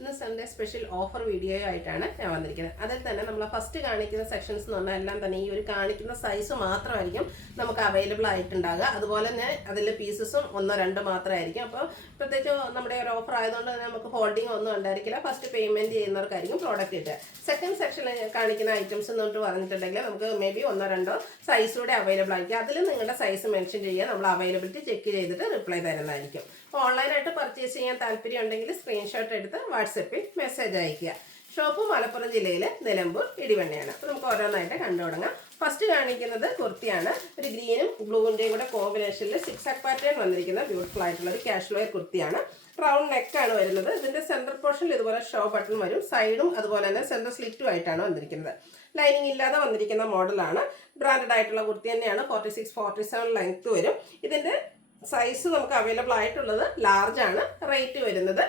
ഇന്ന് Sunday special offer video ആയിട്ടാണ് ഞാൻ വന്നിരിക്കുന്നത്. അതിൽ തന്നെ നമ്മൾ ഫസ്റ്റ് കാണിക്കുന്ന സെക്ഷൻസ് എന്ന് പറഞ്ഞാൽ എല്ലാം തന്നെ ഈ ഒരു കാണിക്കുന്ന സൈസ് മാത്രമായിരിക്കും നമുക്ക് അവൈലബിൾ ആയിട്ടുണ്ടാകുക. അതുപോലെ തന്നെ അതിൽ പീസസും ഒന്നോ രണ്ടോ മാത്രമായിരിക്കും. അപ്പോൾ പ്രത്യേകിച്ച് നമ്മുടെ ഒരു ഓഫർ ആയതുകൊണ്ട് തന്നെ നമുക്ക് ഹോൾഡിംഗ് ഒന്നും ഉണ്ടായിരിക്കില്ല. ഫസ്റ്റ് പേയ്മെൻറ്റ് ചെയ്യുന്നവർക്കായിരിക്കും പ്രോഡക്റ്റ് കിട്ടുക. സെക്കൻഡ് സെക്ഷനിൽ കാണിക്കുന്ന ഐറ്റംസ് എന്നിട്ട് പറഞ്ഞിട്ടുണ്ടെങ്കിൽ നമുക്ക് മേ ബി ഒന്നോ രണ്ടോ സൈസൂടെ അവൈലബിൾ ആയിരിക്കും. അതിൽ നിങ്ങളുടെ സൈസ് മെൻഷൻ ചെയ്യുക, നമ്മൾ അവൈലബിലിറ്റി ചെക്ക് ചെയ്തിട്ട് റിപ്ലൈ തരുന്നതായിരിക്കും. അപ്പോൾ ഓൺലൈനായിട്ട് പർച്ചേസ് ചെയ്യാൻ താല്പര്യം ഉണ്ടെങ്കിൽ സ്ക്രീൻഷോട്ട് എടുത്ത് വാട്സപ്പിൽ മെസ്സേജ് അയയ്ക്കുക. ഷോപ്പ് മലപ്പുറം ജില്ലയിലെ നിലമ്പൂർ ഇടിവണ്ണയാണ്. അപ്പോൾ നമുക്ക് ഓരോന്നായിട്ട് കണ്ടു തുടങ്ങാം. ഫസ്റ്റ് കാണിക്കുന്നത് കുർത്തിയാണ്. ഒരു ഗ്രീനും ബ്ലൂവിൻ്റെയും കൂടെ കോമ്പിനേഷനിൽ സിക്സ് പാറ്റേൺ വന്നിരിക്കുന്ന ബ്യൂട്ടിഫുൾ ആയിട്ടുള്ള ഒരു കാഷ്വൽ വെയർ കുർത്തിയാണ്. റൗണ്ട് നെക്കാണ് വരുന്നത്. ഇതിൻ്റെ സെൻറ്റർ പോർഷനിൽ ഇതുപോലെ ഷോ ബട്ടൺ വരും. സൈഡും അതുപോലെ തന്നെ സെൻറ്റർ സ്ലിറ്റും ആയിട്ടാണ് വന്നിരിക്കുന്നത്. ലൈനിങ് ഇല്ലാതെ വന്നിരിക്കുന്ന മോഡലാണ്. ബ്രാൻഡഡ് ആയിട്ടുള്ള കുർത്തി തന്നെയാണ്. 46-47 ലെങ്ത് വരും. ഇതിൻ്റെ സൈസ് നമുക്ക് അവൈലബിൾ ആയിട്ടുള്ളത് ലാർജ് ആണ്. റേറ്റ് വരുന്നത്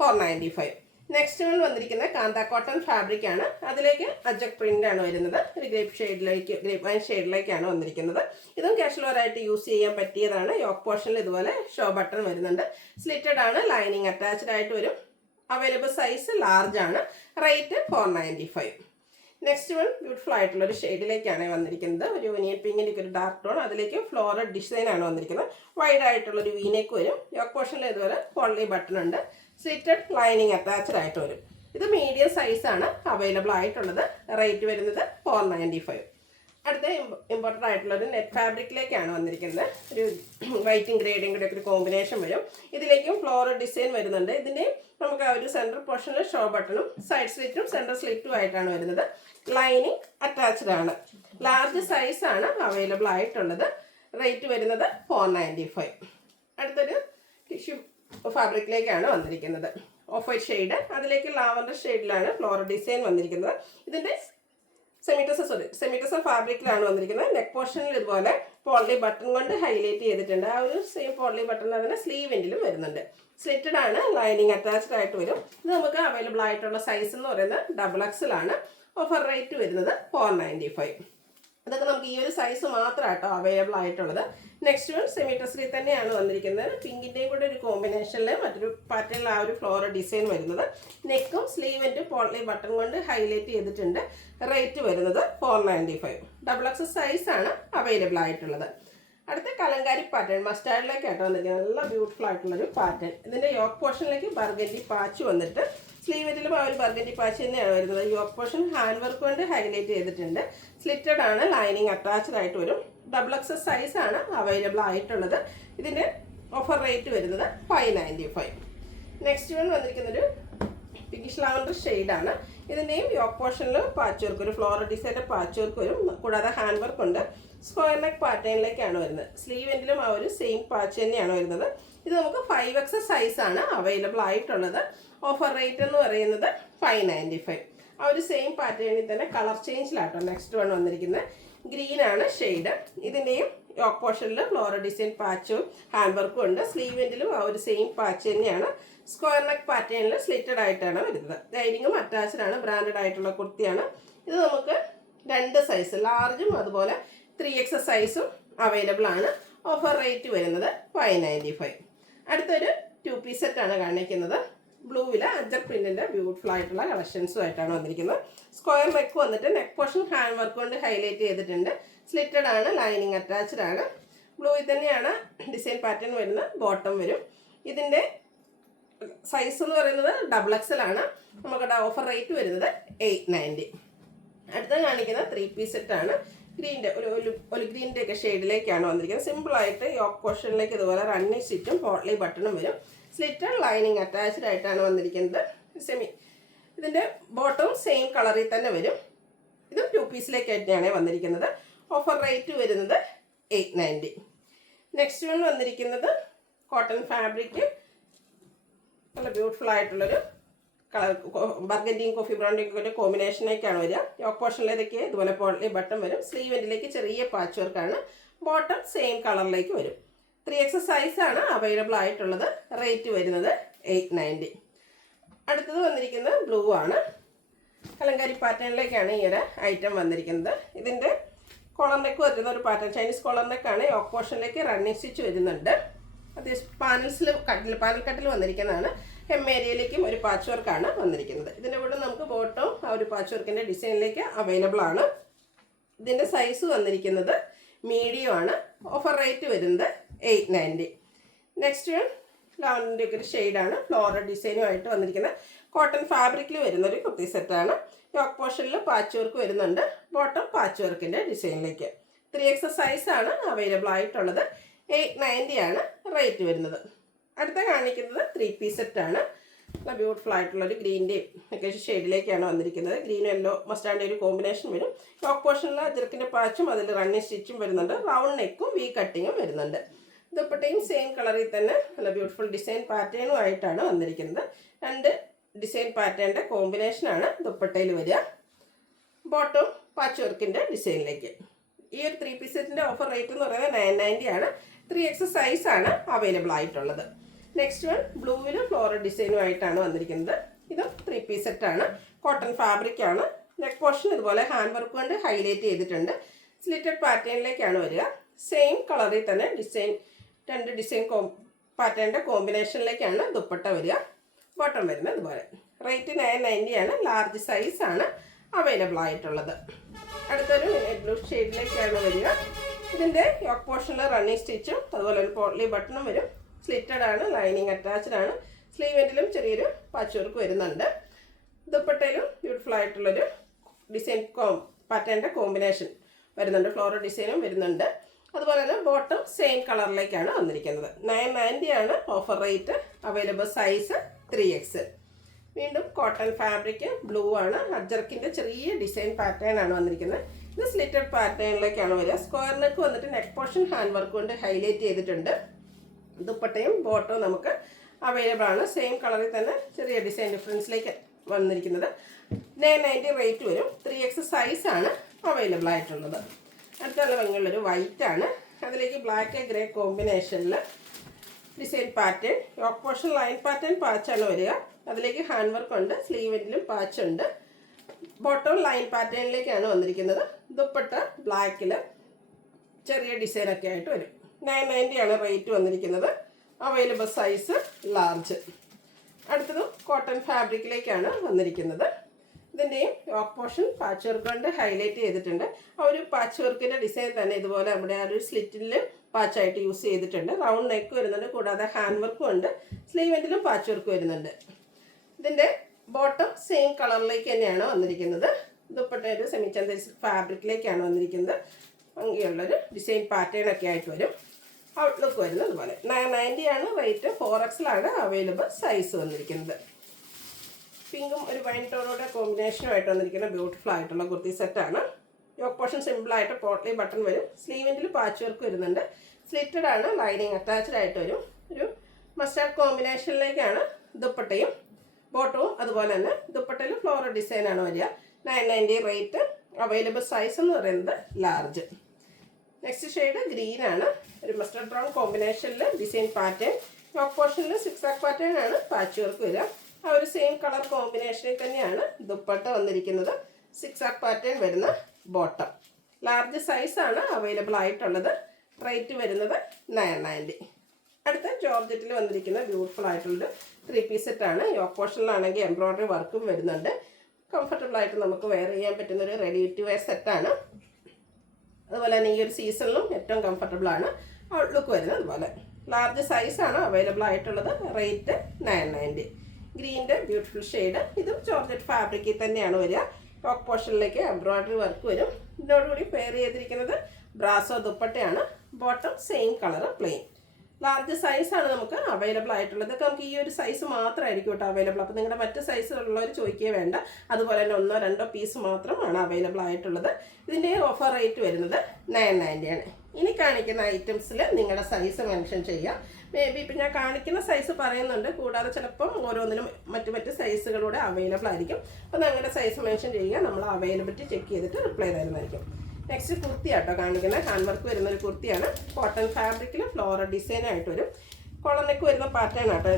495. നെക്സ്റ്റ് വൺ വന്നിരിക്കുന്നത് കാന്ത കോട്ടൺ ഫാബ്രിക് ആണ്. അതിലേക്ക് അജക് പ്രിന്റ് ആണ് വരുന്നത്. ഒരു ഗ്രേപ്പ് വൈൻ ഷെയ്ഡിലേക്കാണ് വന്നിരിക്കുന്നത്. ഇതും കാഷ്വൽ ആയിട്ട് യൂസ് ചെയ്യാൻ പറ്റിയതാണ്. യോക്ക് പോർഷനിൽ ഇതുപോലെ ഷോ ബട്ടൺ വരുന്നുണ്ട്. സ്ലിറ്റഡ് ആണ്. ലൈനിങ് അറ്റാച്ച്ഡ് ആയിട്ട് വരും. അവൈലബിൾ സൈസ് ലാർജ് ആണ്. റേറ്റ് 495. നെക്സ്റ്റ് വൺ ബ്യൂട്ടിഫുൾ ആയിട്ടുള്ള ഒരു ഷെയ്ഡിലേക്കാണ് വന്നിരിക്കുന്നത്. ഒരു ഒനിയൻ പിങ്കിൻ്റെ ഒരു ഡാർക്ക് ടോൺ. അതിലേക്ക് ഫ്ലോറൽ ഡിസൈൻ ആണ് വന്നിരിക്കുന്നത്. വൈഡ് ആയിട്ടുള്ളൊരു വീനേക്ക് വരും. യോക്ക് പോർഷനിൽ ഇതുപോലെ പോളി ബട്ടൺ ഉണ്ട്. സ്ലിറ്റഡ് ലൈനിങ് അറ്റാച്ച്ഡ് ആയിട്ട് വരും. ഇത് മീഡിയം സൈസാണ് അവൈലബിൾ ആയിട്ടുള്ളത്. റേറ്റ് വരുന്നത് 495. അടുത്ത ഇമ്പോർട്ടൻ്റ് ആയിട്ടുള്ള ഒരു നെറ്റ് ഫാബ്രിക്കിലേക്കാണ് വന്നിരിക്കുന്നത്. ഒരു വൈറ്റും ഗ്രേഡും കൂടെ ഒരു കോമ്പിനേഷൻ വരും. ഇതിലേക്കും ഫ്ലോറൽ ഡിസൈൻ വരുന്നുണ്ട്. ഇതിൻ്റെ നമുക്ക് ആ ഒരു സെൻട്രൽ പോർഷനിൽ ഷോ ബട്ടണും സൈഡ് സ്ലിറ്റും സെൻട്രൽ സ്ലിറ്റും ആയിട്ടാണ് വരുന്നത്. ലൈനിങ് അറ്റാച്ച്ഡ് ആണ്. ലാർജ് സൈസാണ് അവൈലബിൾ ആയിട്ടുള്ളത്. റേറ്റ് വരുന്നത് 495. അടുത്തൊരു ടിഷ്യൂ ഫാബ്രിക്കിലേക്കാണ് വന്നിരിക്കുന്നത്. Of white shade. അതിലേക്ക് ലാവൻഡർ ഷെയ്ഡിലാണ് ഫ്ലോറൽ ഡിസൈൻ വന്നിരിക്കുന്നത്. ഇതിൻ്റെ സെമിറ്റസർ ഫാബ്രിക്കിലാണ് വന്നിരിക്കുന്നത്. നെക്ക് പോർഷനിൽ ഇതുപോലെ പോളി ബട്ടൺ കൊണ്ട് ഹൈലൈറ്റ് ചെയ്തിട്ടുണ്ട്. ആ ഒരു സെയിം പോളി ബട്ടൺ അതിന് സ്ലീവ് എൻഡിലും വരുന്നുണ്ട്. സ്ലിറ്റഡ് ആണ്. ലൈനിങ് അറ്റാച്ച്ഡ് ആയിട്ട് വരും. ഇത് നമുക്ക് അവൈലബിൾ ആയിട്ടുള്ള സൈസ് എന്ന് പറയുന്നത് XXL ആണ്. ഓഫർ റേറ്റ് വരുന്നത് 495. ഇതൊക്കെ നമുക്ക് ഈ ഒരു സൈസ് മാത്രമാട്ടോ അവൈലബിൾ ആയിട്ടുള്ളത്. നെക്സ്റ്റ് വൺ സെമിറ്റസറിൽ തന്നെയാണ് വന്നിരിക്കുന്നത്. പിങ്കിൻ്റെയും കൂടെ ഒരു കോമ്പിനേഷനിൽ മറ്റൊരു പാറ്റേണിൽ ആ ഒരു ഫ്ലോറൽ ഡിസൈൻ വരുന്നത്. നെക്കും സ്ലീവിൻ്റെ പോളി ബട്ടൺ കൊണ്ട് ഹൈലൈറ്റ് ചെയ്തിട്ടുണ്ട്. റേറ്റ് വരുന്നത് 495. XXL സൈസാണ് അവൈലബിൾ ആയിട്ടുള്ളത്. അടുത്ത കലങ്കാരി പാറ്റേൺ മസ്റ്റാർഡിലേക്കായിട്ട് വന്നിരിക്കുന്നത്. നല്ല ബ്യൂട്ടിഫുൾ ആയിട്ടുള്ളൊരു പാറ്റേൺ. ഇതിൻ്റെ യോക്ക് പോർഷനിലേക്ക് ബർഗൻഡി പാച്ച് വന്നിട്ട് സ്ലീവിലും ആ ഒരു ബർഗൻഡി പാച്ച് തന്നെയാണ് വരുന്നത്. യോക്ക് പോർഷൻ ഹാൻഡ് വർക്ക് കൊണ്ട് ഹൈലൈറ്റ് ചെയ്തിട്ടുണ്ട്. സ്ലിറ്റഡ് ആണ്. ലൈനിങ് അറ്റാച്ച്ഡ് ആയിട്ട് വരും. XXL സൈസാണ് അവൈലബിൾ ആയിട്ടുള്ളത്. ഇതിൻ്റെ ഓഫർ റേറ്റ് വരുന്നത് 595. നെക്സ്റ്റ് വൺ വന്നിരിക്കുന്നൊരു പിങ്കിഷ് ലാവൻഡർ ഷെയ്ഡാണ്. ഇതിൻ്റെയും യോക്ക് പോർഷനിൽ പാച്ച് വർക്ക്, ഒരു ഫ്ലോറൽ ഡിസൈൻ്റെ പാച്ച് വർക്ക് വരും. കൂടാതെ ഹാൻഡ് വർക്ക് ഉണ്ട്. സ്ക്വയർ നെക്ക് പാറ്റേണിലേക്കാണ് വരുന്നത്. സ്ലീവ് എൻഡിലും ആ ഒരു സെയിം പാച്ച് തന്നെയാണ് വരുന്നത്. ഇത് നമുക്ക് 5XL സൈസാണ് അവൈലബിൾ ആയിട്ടുള്ളത്. ഓഫർ റേറ്റ് എന്ന് പറയുന്നത് 595. ആ ഒരു സെയിം പാറ്റേണിൽ തന്നെ കളർ ചേഞ്ചിലാട്ടോ നെക്സ്റ്റ് വൺ വന്നിരിക്കുന്നത്. ഗ്രീൻ ആണ് ഷെയ്ഡ്. ഇതിൻ്റെയും യോക്ക് പോർഷനിൽ ഫ്ലോറൽ ഡിസൈൻ പാച്ചും ഹാൻഡ് വർക്കും ഉണ്ട്. സ്ലീവ് എൻഡിലും ആ ഒരു സെയിം പാച്ച് തന്നെയാണ്. സ്ക്വയർ നെക്ക് പാറ്റേണിൽ സ്ലിറ്റഡ് ആയിട്ടാണ് വരുന്നത്. ലൈനിങ്ങും അറ്റാച്ച്ഡ് ആണ്. ബ്രാൻഡഡ് ആയിട്ടുള്ള കുർത്തിയാണ്. ഇത് നമുക്ക് രണ്ട് സൈസ് ലാർജും അതുപോലെ 3XL സൈസും അവൈലബിൾ ആണ്. ഓഫർ റേറ്റ് വരുന്നത് 595. അടുത്തൊരു 2 പീസ് സെറ്റാണ് കാണിക്കുന്നത്. ബ്ലൂവിൽ അജർ പ്രിന്റിൻ്റെ ബ്യൂട്ടിഫുൾ ആയിട്ടുള്ള കളക്ഷൻസും ആയിട്ടാണ് വന്നിരിക്കുന്നത്. സ്ക്വയർ നെക്ക് വന്നിട്ട് നെക്ക് പോർഷൻ ഹാൻഡ് വർക്ക് കൊണ്ട് ഹൈലൈറ്റ് ചെയ്തിട്ടുണ്ട്. സ്ലിറ്റഡ് ആണ്. ലൈനിങ് അറ്റാച്ച്ഡ് ആണ്. ബ്ലൂവിൽ തന്നെയാണ് ഡിസൈൻ പാറ്റേൺ വരുന്നത്. ബോട്ടം വരും. ഇതിൻ്റെ സൈസ് എന്ന് പറയുന്നത് XXL ആണ്. നമുക്കിവിടെ ഓഫർ റേറ്റ് വരുന്നത് 890. അടുത്ത കാണിക്കുന്ന 3 പീസ് സെറ്റാണ്. ഗ്രീൻ്റെ ഒരു ഗ്രീൻ്റെ ഒക്കെ ഷെയ്ഡിലേക്കാണ് വന്നിരിക്കുന്നത്. സിമ്പിളായിട്ട് യോക്ക് പോർഷനിലേക്ക് ഇതുപോലെ റണ്ണിങ് സ്റ്റിച്ചും പോട്ട്ലി ബട്ടണും വരും. സ്ലിറ്റഡ് ലൈനിങ് അറ്റാച്ച്ഡ് ആയിട്ടാണ് വന്നിരിക്കുന്നത്. ഇതിൻ്റെ ബോട്ടവും സെയിം കളറിൽ തന്നെ വരും. ഇതും 2 പീസിലേക്കായിട്ടാണ് വന്നിരിക്കുന്നത്. ഓഫർ റേറ്റ് വരുന്നത് 890. നെക്സ്റ്റ് വൺ വന്നിരിക്കുന്നത് കോട്ടൺ ഫാബ്രിക്. നല്ല ബ്യൂട്ടിഫുൾ ആയിട്ടുള്ളൊരു കളർ ബർഗൻഡിയും കോഫി ബ്രൗണിയും ഒരു കോമ്പിനേഷനിലേക്കാണ് വരിക. യോക്ക് പോർഷനിലേക്ക് ഇതുപോലെ പോളി ബട്ടൺ വരും. സ്ലീവ് എൻഡിലേക്ക് ചെറിയ പാച്ച് വർക്കാണ്. ബോട്ടം സെയിം കളറിലേക്ക് വരും. 3XL സൈസാണ് അവൈലബിൾ ആയിട്ടുള്ളത്. റേറ്റ് വരുന്നത് 890. അടുത്തത് വന്നിരിക്കുന്നത് ബ്ലൂ ആണ്. കലങ്കാരി പാറ്റേണിലേക്കാണ് ഈ ഒരു ഐറ്റം വന്നിരിക്കുന്നത്. ഇതിൻ്റെ കോളർ നെക്ക് വരുന്ന ഒരു പാറ്റേൺ ചൈനീസ് കോളർ നെക്കാണ്. യോക്ക് പോർഷനിലേക്ക് റണ്ണിങ് സ്റ്റിച്ച് വരുന്നുണ്ട്. അത്യാവശ്യം പാനൽ കട്ടിൽ വന്നിരിക്കുന്നതാണ്. hem ഏരിയയിലേക്കും ഒരു പാച്ച് വർക്കാണ് വന്നിരിക്കുന്നത്. ഇതിൻ്റെ കൂടെ നമുക്ക് ബോട്ടം ആ ഒരു പാച്ച് വർക്കിൻ്റെ ഡിസൈനിലേക്ക് അവൈലബിൾ ആണ്. ഇതിൻ്റെ സൈസ് വന്നിരിക്കുന്നത് മീഡിയം ആണ്. ഓഫർ റേറ്റ് വരുന്നത് 890. നെക്സ്റ്റ് ലാവൻഡറിൻ്റെ ഒക്കെ ഒരു ഷെയ്ഡാണ്. ഫ്ലോറൽ ഡിസൈനുമായിട്ട് വന്നിരിക്കുന്ന കോട്ടൺ ഫാബ്രിക്കിൽ വരുന്നൊരു കുർത്തി സെറ്റാണ്. യോക്ക് പോർഷനിൽ പാച്ച് വർക്ക് വരുന്നുണ്ട്. ബോട്ടം പാച്ച് വർക്കിൻ്റെ ഡിസൈനിലേക്ക് 3X സൈസാണ് അവൈലബിൾ ആയിട്ടുള്ളത്. 890 ആണ് റേറ്റ് വരുന്നത്. അടുത്ത കാണിക്കുന്നത് 3 പീസ് സെറ്റാണ്. ബ്യൂട്ടിഫുൾ ആയിട്ടുള്ളൊരു ഗ്രീൻ്റെയും ഒക്കെ ഷെയ്ഡിലേക്കാണ് വന്നിരിക്കുന്നത്. ഗ്രീൻ യെല്ലോ മസ്റ്റാർഡിൻ്റെ ഒരു കോമ്പിനേഷൻ വരും. യോക്ക് പോർഷനിൽ അജർക്കിൻ്റെ പാച്ചും അതിൽ റണ്ണിങ് സ്റ്റിച്ചും വരുന്നുണ്ട്. റൗണ്ട് നെക്കും വി കട്ടിങ്ങും വരുന്നുണ്ട്. ദുപ്പട്ടയും സെയിം കളറിൽ തന്നെ നല്ല ബ്യൂട്ടിഫുൾ ഡിസൈൻ പാറ്റേണും ആയിട്ടാണ് വന്നിരിക്കുന്നത്. 2 ഡിസൈൻ പാറ്റേണിൻ്റെ കോമ്പിനേഷനാണ് ദുപ്പട്ടയിൽ വരിക. ബോട്ടം പാച്ച് വർക്കിൻ്റെ ഡിസൈനിലേക്ക്. ഈ ഒരു 3 പീസ് സെറ്റിൻ്റെ ഓഫർ റേറ്റ് എന്ന് പറയുന്നത് 990 ആണ്. 3X സൈസാണ് അവൈലബിൾ ആയിട്ടുള്ളത്. നെക്സ്റ്റ് വൺ ബ്ലൂവിൽ ഫ്ലോറൽ ഡിസൈനുമായിട്ടാണ് വന്നിരിക്കുന്നത്. ഇതും 3 പീസ് സെറ്റാണ്. കോട്ടൺ ഫാബ്രിക്കാണ്. നെക്ക് പോർഷൻ ഇതുപോലെ ഹാൻഡ് വർക്ക് കൊണ്ട് ഹൈലൈറ്റ് ചെയ്തിട്ടുണ്ട്. സ്ലിറ്റഡ് പാറ്റേണിലേക്കാണ് വരിക. സെയിം കളറിൽ തന്നെ ഡിസൈൻ 2 ഡിസൈൻ പാറ്റേണിൻ്റെ കോമ്പിനേഷനിലേക്കാണ് ദുപ്പട്ട വരിക. ബോട്ടം വരുന്നത് ഇതുപോലെ. റേറ്റ് 990 ആണ്. ലാർജ് സൈസാണ് അവൈലബിൾ ആയിട്ടുള്ളത്. അടുത്തൊരു ബ്ലൂ ഷെയ്ഡിലേക്കാണ് വരിക. ഇതിൻ്റെ യോക്ക് പോർഷനിൽ റണ്ണിങ് സ്റ്റിച്ചും അതുപോലെ ഒരു പോട്ട്ലി ബട്ടണും വരും. സ്ലിറ്റഡ് ആണ്. ലൈനിങ് അറ്റാച്ച്ഡ് ആണ്. സ്ലീവ് എൻഡിലും ചെറിയൊരു പാച്ച് വർക്ക് വരുന്നുണ്ട്. ദുപ്പട്ടയിലും ബ്യൂട്ടിഫുൾ ആയിട്ടുള്ളൊരു ഡിസൈൻ പാറ്റേണിൻ്റെ കോമ്പിനേഷൻ വരുന്നുണ്ട്. ഫ്ലോറൽ ഡിസൈനും വരുന്നുണ്ട്. അതുപോലെ തന്നെ ബോട്ടം സെയിം കളറിലേക്കാണ് വന്നിരിക്കുന്നത്. 990 ആണ് offer rate. Available size 3X. വീണ്ടും കോട്ടൺ ഫാബ്രിക് ബ്ലൂ ആണ്. അജർക്കിൻ്റെ ചെറിയ ഡിസൈൻ പാറ്റേൺ ആണ് വന്നിരിക്കുന്നത്. ഇത് സ്ലിറ്റഡ് പാറ്റേണിലേക്കാണ് വരിക. സ്ക്വയർ നെക്ക് വന്നിട്ട് നെക്ക് പോർഷൻ ഹാൻഡ് വർക്ക് കൊണ്ട് ഹൈലൈറ്റ് ചെയ്തിട്ടുണ്ട്. ദുപ്പട്ടയും ബോട്ടവും നമുക്ക് അവൈലബിൾ ആണ്. സെയിം കളറിൽ തന്നെ ചെറിയ ഡിസൈൻ ഡിഫറൻസിലേക്ക് വന്നിരിക്കുന്നത്. 990 റേറ്റ് വരും. 3X സൈസാണ് അവൈലബിൾ ആയിട്ടുള്ളത്. അടുത്ത നല്ല ഭംഗിയുള്ളൊരു വൈറ്റ് ആണ്. അതിലേക്ക് ബ്ലാക്ക് ഗ്രേ കോമ്പിനേഷനിൽ design pattern. Yoke portion line pattern പാച്ചാണ് വരിക. അതിലേക്ക് ഹാൻഡ് വർക്ക് ഉണ്ട്. സ്ലീവിലും പാച്ചുണ്ട്. ബോട്ടം ലൈൻ പാറ്റേണിലേക്കാണ് വന്നിരിക്കുന്നത്. ദുപ്പട്ട ബ്ലാക്കിൽ ചെറിയ ഡിസൈനൊക്കെ ആയിട്ട് വരും. 990 ആണ് റേറ്റ് വന്നിരിക്കുന്നത്. Available size large. അടുത്തതും കോട്ടൺ ഫാബ്രിക്കിലേക്കാണ് വന്നിരിക്കുന്നത്. ഇതിൻ്റെയും യോക്ക് പോർഷൻ പാച്ച് വർക്ക് കൊണ്ട് ഹൈലൈറ്റ് ചെയ്തിട്ടുണ്ട്. ആ ഒരു പാച്ച് വർക്കിൻ്റെ ഡിസൈൻ തന്നെ ഇതുപോലെ നമ്മുടെ ആ ഒരു സ്ലിറ്റിൽ പാച്ചായിട്ട് യൂസ് ചെയ്തിട്ടുണ്ട്. റൗണ്ട് നെക്ക് വരുന്നുണ്ട്. കൂടാതെ ഹാൻഡ് വർക്കും ഉണ്ട്. സ്ലീവ് എൻഡിലും പാച്ച് വർക്ക് വരുന്നുണ്ട്. ഇതിൻ്റെ ബോട്ടം സെയിം കളറിലേക്ക് തന്നെയാണ് വന്നിരിക്കുന്നത്. ദുപ്പട്ട ഒരു സെമി ചന്ദേരി ഫാബ്രിക്കിലേക്കാണ് വന്നിരിക്കുന്നത്. ഭംഗിയുള്ളൊരു ഡിസൈൻ പാറ്റേൺ ഒക്കെ ആയിട്ട് വരും. ഔട്ട്ലുക്ക് വരുന്നത് അതുപോലെ. 990 ആണ് റേറ്റ്. 4Xലാണ് അവൈലബിൾ സൈസ് വന്നിരിക്കുന്നത്. പിങ്കും ഒരു വൈൻ ടോണോടെ കോമ്പിനേഷനുമായിട്ട് വന്നിരിക്കുന്ന ബ്യൂട്ടിഫുൾ ആയിട്ടുള്ള കുർത്തി സെറ്റാണ്. യോക്ക് പോർഷൻ സിമ്പിളായിട്ട് പോട്ട്ലി ബട്ടൺ വരും. സ്ലീവിൻ്റെ പാച്ച് വർക്ക് വരുന്നുണ്ട്. സ്ലിറ്റഡ് ആണ്. ലൈനിങ് അറ്റാച്ച്ഡ് ആയിട്ട് വരും. ഒരു മസ്റ്റാർഡ് കോമ്പിനേഷനിലേക്കാണ് ദുപ്പട്ടയും ബോട്ടവും. അതുപോലെ തന്നെ ദുപ്പട്ടയിൽ ഫ്ലോറൽ ഡിസൈനാണ് വരിക. 990 റേറ്റ്. അവൈലബിൾ സൈസ് എന്ന് പറയുന്നത് ലാർജ്. നെക്സ്റ്റ് ഷെയ്ഡ് ഗ്രീൻ ആണ്. ഒരു മസ്റ്റർഡ് ബ്രൗൺ കോമ്പിനേഷനിൽ ഡിസൈൻ പാറ്റേൺ. യോക്ക് പോർഷനിൽ 6 പാറ്റേൺ ആണ് പാച്ച് വർക്ക് വരിക. ആ ഒരു സെയിം കളർ കോമ്പിനേഷനിൽ തന്നെയാണ് ദുപ്പട്ട വന്നിരിക്കുന്നത്. 6 പാറ്റേൺ വരുന്ന ബോട്ടം. ലാർജ് സൈസാണ് അവൈലബിൾ ആയിട്ടുള്ളത്. റേറ്റ് വരുന്നത് 990. അടുത്ത ജോർജറ്റിൽ വന്നിരിക്കുന്ന ബ്യൂട്ടിഫുൾ ആയിട്ടുള്ളൊരു 3 പീസ് സെറ്റാണ്. യോക്ക് പോർഷനിലാണെങ്കിൽ എംബ്രോയ്ഡറി വർക്കും വരുന്നുണ്ട്. കംഫർട്ടബിൾ ആയിട്ട് നമുക്ക് വെയർ ചെയ്യാൻ പറ്റുന്നൊരു റെഡി ടു വെയർ സെറ്റാണ്. അതുപോലെ തന്നെ ഈ ഒരു സീസണിലും ഏറ്റവും കംഫർട്ടബിൾ ആണ്. ഔട്ട്ലുക്ക് വരുന്നത് അതുപോലെ. ലാർജ് സൈസാണ് അവൈലബിൾ ആയിട്ടുള്ളത്. റേറ്റ് 990. ഗ്രീൻ്റെ ബ്യൂട്ടിഫുൾ ഷെയ്ഡ്. ഇതും ജോർജറ്റ് ഫാബ്രിക്കിൽ തന്നെയാണ് വരിക. ടോപ്പ് പോർഷനിലേക്ക് എംബ്രോയ്ഡറി വർക്ക് വരും. ഇതിനോടുകൂടി പെയർ ചെയ്തിരിക്കുന്നത് ബ്രാസോ ദുപ്പട്ടയാണ്. Bottom same colour plain. Large സൈസാണ് നമുക്ക് അവൈലബിൾ ആയിട്ടുള്ളത്. ഇതൊക്കെ നമുക്ക് ഈ ഒരു സൈസ് മാത്രമായിരിക്കും കേട്ടോ അവൈലബിൾ. അപ്പോൾ നിങ്ങളുടെ മറ്റ് സൈസുള്ളവർ ചോദിക്കുകയേ വേണ്ട. അതുപോലെ തന്നെ 1-2 പീസ് മാത്രമാണ് അവൈലബിൾ ആയിട്ടുള്ളത്. ഇതിൻ്റെ ഓഫർ റേറ്റ് വരുന്നത് 990 ആണ്. ഇനി കാണിക്കുന്ന ഐറ്റംസിൽ നിങ്ങളുടെ സൈസ് മെൻഷൻ ചെയ്യാം. മേ ബി ഇപ്പം ഞാൻ കാണിക്കുന്ന സൈസ് പറയുന്നുണ്ട്. കൂടാതെ ചിലപ്പം ഓരോന്നിനും മറ്റ് സൈസുകളൂടെ അവൈലബിൾ ആയിരിക്കും. അപ്പോൾ നിങ്ങളുടെ സൈസ് മെൻഷൻ ചെയ്യുക. നമ്മൾ അവൈലബിലിറ്റി ചെക്ക് ചെയ്തിട്ട് റിപ്ലൈ തരുന്നതായിരിക്കും. നെക്സ്റ്റ് കുർത്തി ആട്ടോ കാണിക്കുന്നത്. ഹാൻഡ് വർക്ക് വരുന്നൊരു കുർത്തിയാണ്. കോട്ടൺ ഫാബ്രിക്കിൽ ഫ്ലോറൽ ഡിസൈനായിട്ട് വരും. കോളർ നെക്ക് വരുന്ന പാറ്റേൺ ആട്ടോ.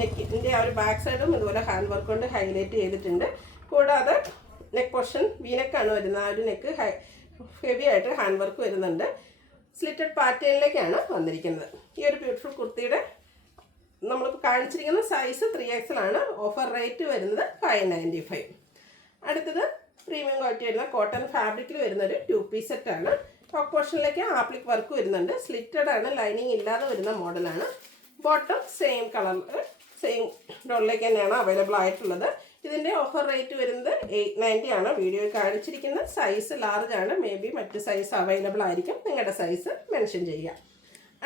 നെക്കിൻ്റെ ആ ഒരു ബാക്ക് സൈഡും ഇതുപോലെ ഹാൻഡ് വർക്ക് കൊണ്ട് ഹൈലൈറ്റ് ചെയ്തിട്ടുണ്ട്. കൂടാതെ നെക്ക് പോർഷൻ വീനെക്കാണ് വരുന്നത്. ആ ഒരു നെക്ക് ഹെവി ആയിട്ട് ഹാൻഡ് വർക്ക് വരുന്നുണ്ട്. സ്ലിറ്റഡ് പാറ്റേണിലേക്കാണ് വന്നിരിക്കുന്നത്. ഈ ഒരു ബ്യൂട്ടിഫുൾ കുർത്തിയുടെ നമ്മളിപ്പോൾ കാണിച്ചിരിക്കുന്ന സൈസ് 3XL ആണ്. ഓഫർ റേറ്റ് വരുന്നത് 595. അടുത്തത് പ്രീമിയം ക്വാളിറ്റി വരുന്ന കോട്ടൺ ഫാബ്രിക്കിൽ വരുന്ന ഒരു 2 പീസ് സെറ്റാണ്. ടോപ്പ് പോർഷനിലേക്ക് ആപ്ലിക് വർക്ക് വരുന്നുണ്ട്. സ്ലിറ്റഡ് ആണ്, ലൈനിങ് ഇല്ലാതെ വരുന്ന മോഡലാണ്. ബോട്ടം സെയിം കളർ സെയിം ഡോളിലേക്ക് തന്നെയാണ് അവൈലബിൾ ആയിട്ടുള്ളത്. ഇതിൻ്റെ ഓഫർ റേറ്റ് വരുന്നത് 890 ആണ്. വീഡിയോയിൽ കാണിച്ചിരിക്കുന്ന സൈസ് ലാർജ് ആണ്. മേ ബി മറ്റ് സൈസ് അവൈലബിൾ ആയിരിക്കും. നിങ്ങളുടെ സൈസ് മെൻഷൻ ചെയ്യുക.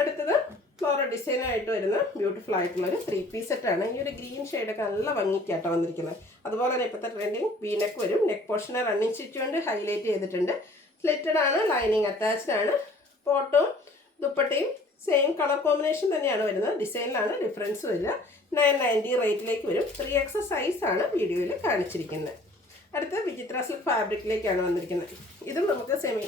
അടുത്തത് ഫ്ലോറൽ ഡിസൈനായിട്ട് വരുന്ന ബ്യൂട്ടിഫുൾ ആയിട്ടുള്ളൊരു 3 പീസ് സെറ്റാണ്. ഈ ഒരു ഗ്രീൻ ഷെയ്ഡൊക്കെ നല്ല ഭംഗിക്കാട്ടോ വന്നിരിക്കുന്നത്. അതുപോലെ തന്നെ ഇപ്പോഴത്തെ ട്രെൻഡിങ് വി നെക്ക് വരും. നെക്ക് പോർഷനെ റണ്ണിങ് സ്റ്റിച്ച് കൊണ്ട് ഹൈലൈറ്റ് ചെയ്തിട്ടുണ്ട്. സ്ലിറ്റഡ് ആണ്, ലൈനിങ് അറ്റാച്ച്ഡ് ആണ്. ബോട്ടവും ദുപ്പട്ടയും സെയിം കളർ കോമ്പിനേഷൻ തന്നെയാണ് വരുന്നത്. ഡിസൈനിലാണ് ഡിഫറൻസ് വരിക. 990 റേറ്റിലേക്ക് വരും. 3XL സൈസാണ് വീഡിയോയിൽ കാണിച്ചിരിക്കുന്നത്. അടുത്ത വിചിത്ര സിൽക്ക് ഫാബ്രിക്കിലേക്കാണ് വന്നിരിക്കുന്നത്. ഇതും നമുക്ക് സെമി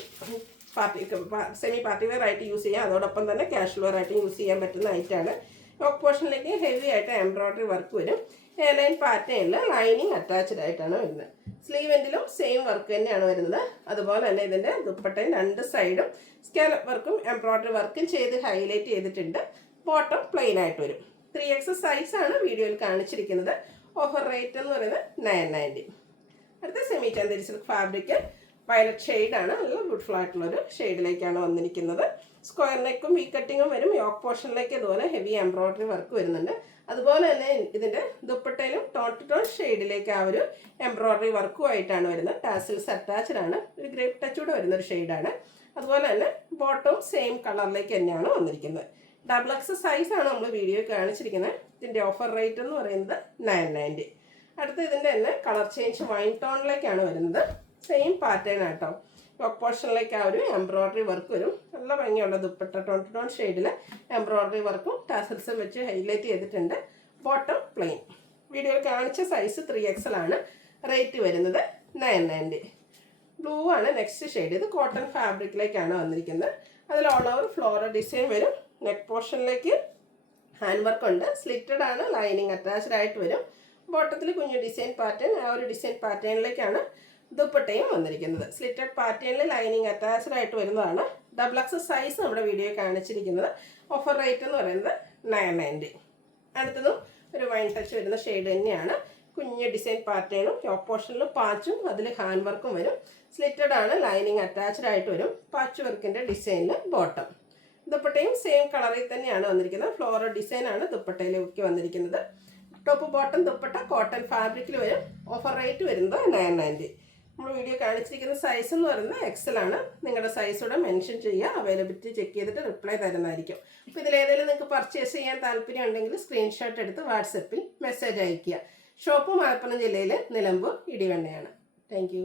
പാർട്ടി വെയർ ആയിട്ട് യൂസ് ചെയ്യാം. അതോടൊപ്പം തന്നെ കാഷ്വൽ വെയർ ആയിട്ട് യൂസ് ചെയ്യാൻ പറ്റുന്ന ഐറ്റാണ്. ടോപ്പ് പോർഷനിലേക്ക് ഹെവി ആയിട്ട് എംബ്രോയ്ഡറി വർക്ക് വരും. എയർലൈൻ പാറ്റേണിൽ ലൈനിങ് അറ്റാച്ച്ഡ് ആയിട്ടാണ് വരുന്നത്. സ്ലീവ് എൻഡിലും സെയിം വർക്ക് തന്നെയാണ് വരുന്നത്. അതുപോലെ തന്നെ ഇതിൻ്റെ ദുപ്പട്ടയും 2 സൈഡും സ്കാലപ്പ് വർക്കും എംബ്രോയ്ഡറി വർക്കും ചെയ്ത് ഹൈലൈറ്റ് ചെയ്തിട്ടുണ്ട്. ബോട്ടം പ്ലെയിൻ ആയിട്ട് വരും. 3XL സൈസാണ് വീഡിയോയിൽ കാണിച്ചിരിക്കുന്നത്. ഓഫർ റേറ്റ് എന്ന് പറയുന്നത് 990. അടുത്ത semi Chanderi silk fabric violet ഷെയ്ഡാണ്. നല്ല ബ്യൂട്ടിഫുൾ ആയിട്ടുള്ളൊരു ഷെയ്ഡിലേക്കാണ് വന്നിരിക്കുന്നത്. സ്ക്വയർ നെക്കും വി കട്ടിങ്ങും വരും. യോക്ക് പോർഷനിലേക്ക് ഇതുപോലെ ഹെവി എംബ്രോയ്ഡറി വർക്ക് വരുന്നുണ്ട്. അതുപോലെ തന്നെ ഇതിൻ്റെ ദുപ്പട്ടയിലും ടോൺ ടു ടോൺ ഷെയ്ഡിലേക്ക് ആ ഒരു എംബ്രോയ്ഡറി വർക്കും ആയിട്ടാണ് വരുന്നത്. ടാസിൽസ് അറ്റാച്ച്ഡ് ആണ്. ഒരു ഗ്രേപ്പ് ടച്ചൂടെ വരുന്നൊരു ഷെയ്ഡാണ്. അതുപോലെ തന്നെ ബോട്ടവും സെയിം കളറിലേക്ക് തന്നെയാണ് വന്നിരിക്കുന്നത്. XXL സൈസാണ് നമ്മൾ വീഡിയോ കാണിച്ചിരിക്കുന്നത്. ഇതിൻ്റെ ഓഫർ റേറ്റ് എന്ന് പറയുന്നത് 990. അടുത്ത ഇതിൻ്റെ തന്നെ കളർ ചേഞ്ച് വൈൻ ടോണിലേക്കാണ് വരുന്നത്. സെയിം പാറ്റേൺ ആട്ടോ. ടോപ്പ് പോർഷനിലേക്ക് ആ ഒരു എംബ്രോയ്ഡറി വർക്ക് വരും. നല്ല ഭംഗിയുള്ള ദുപ്പട്ട ടോൺ ടു ടോൺ ഷെയ്ഡിൽ എംബ്രോയ്ഡറി വർക്കും ടാസൽസും വെച്ച് ഹൈലൈറ്റ് ചെയ്തിട്ടുണ്ട്. Bottom plain. വീഡിയോയിൽ കാണിച്ച സൈസ് 3XL ആണ്. റേറ്റ് വരുന്നത് 990. ബ്ലൂ ആണ് നെക്സ്റ്റ് ഷെയ്ഡ്. ഇത് കോട്ടൺ ഫാബ്രിക്കിലേക്കാണ് വന്നിരിക്കുന്നത്. അതിൽ ഓൾ ഓവർ ഫ്ലോറൽ ഡിസൈൻ വരും. നെക്ക് പോർഷനിലേക്ക് ഹാൻഡ് വർക്ക് ഉണ്ട്. സ്ലിറ്റഡ് ആണ്, ലൈനിങ് അറ്റാച്ച്ഡ് ആയിട്ട് വരും. ബോട്ടത്തിൽ കുഞ്ഞു ഡിസൈൻ പാറ്റേൺ, ആ ഒരു ഡിസൈൻ പാറ്റേണിലേക്കാണ് ദുപ്പട്ടയും വന്നിരിക്കുന്നത്. സ്ലിറ്റഡ് പാറ്റേണിൽ ലൈനിങ് അറ്റാച്ച്ഡ് ആയിട്ട് വരുന്നതാണ്. XXL സൈസ് നമ്മുടെ വീഡിയോ കാണിച്ചിരിക്കുന്നത്. ഓഫർ റേറ്റ് എന്ന് പറയുന്നത് 990. അടുത്തതും ഒരു വൈൻ ടച്ച് വരുന്ന ഷെയ്ഡ് തന്നെയാണ്. കുഞ്ഞ് ഡിസൈൻ പാറ്റേണും യോക്ക് പോർഷനിൽ പാച്ചും അതിൽ ഹാൻഡ് വർക്കും വരും. സ്ലിറ്റഡ് ആണ്, ലൈനിങ് അറ്റാച്ച്ഡ് ആയിട്ട് വരും. പാച്ച് വർക്കിൻ്റെ ഡിസൈനിൽ ബോട്ടം. ദുപ്പട്ടയും സെയിം കളറിൽ തന്നെയാണ് വന്നിരിക്കുന്നത്. ഫ്ലോറൽ ഡിസൈനാണ് ദുപ്പട്ടയിലേക്ക് വന്നിരിക്കുന്നത്. ടോപ്പ് ബോട്ടം ദുപ്പട്ട കോട്ടൺ ഫാബ്രിക്കിൽ വരും. ഓഫർ റേറ്റ് വരുന്നത് 990. നമ്മൾ വീഡിയോ കാണിച്ചിരിക്കുന്ന സൈസ് എന്ന് പറയുന്നത് XL ആണ്. നിങ്ങളുടെ സൈസോടെ മെൻഷൻ ചെയ്യുക. അവൈലബിലിറ്റി ചെക്ക് ചെയ്തിട്ട് റിപ്ലൈ തരുന്നതായിരിക്കും. അപ്പോൾ ഇതിലേതെങ്കിലും നിങ്ങൾക്ക് പർച്ചേസ് ചെയ്യാൻ താല്പര്യം ഉണ്ടെങ്കിൽ സ്ക്രീൻഷോട്ട് എടുത്ത് വാട്സപ്പിൽ മെസ്സേജ് അയയ്ക്കുക. ഷോപ്പ് മലപ്പുറം ജില്ലയിൽ നിലമ്പൂർ ഇടിവണ്ണയാണ്. താങ്ക്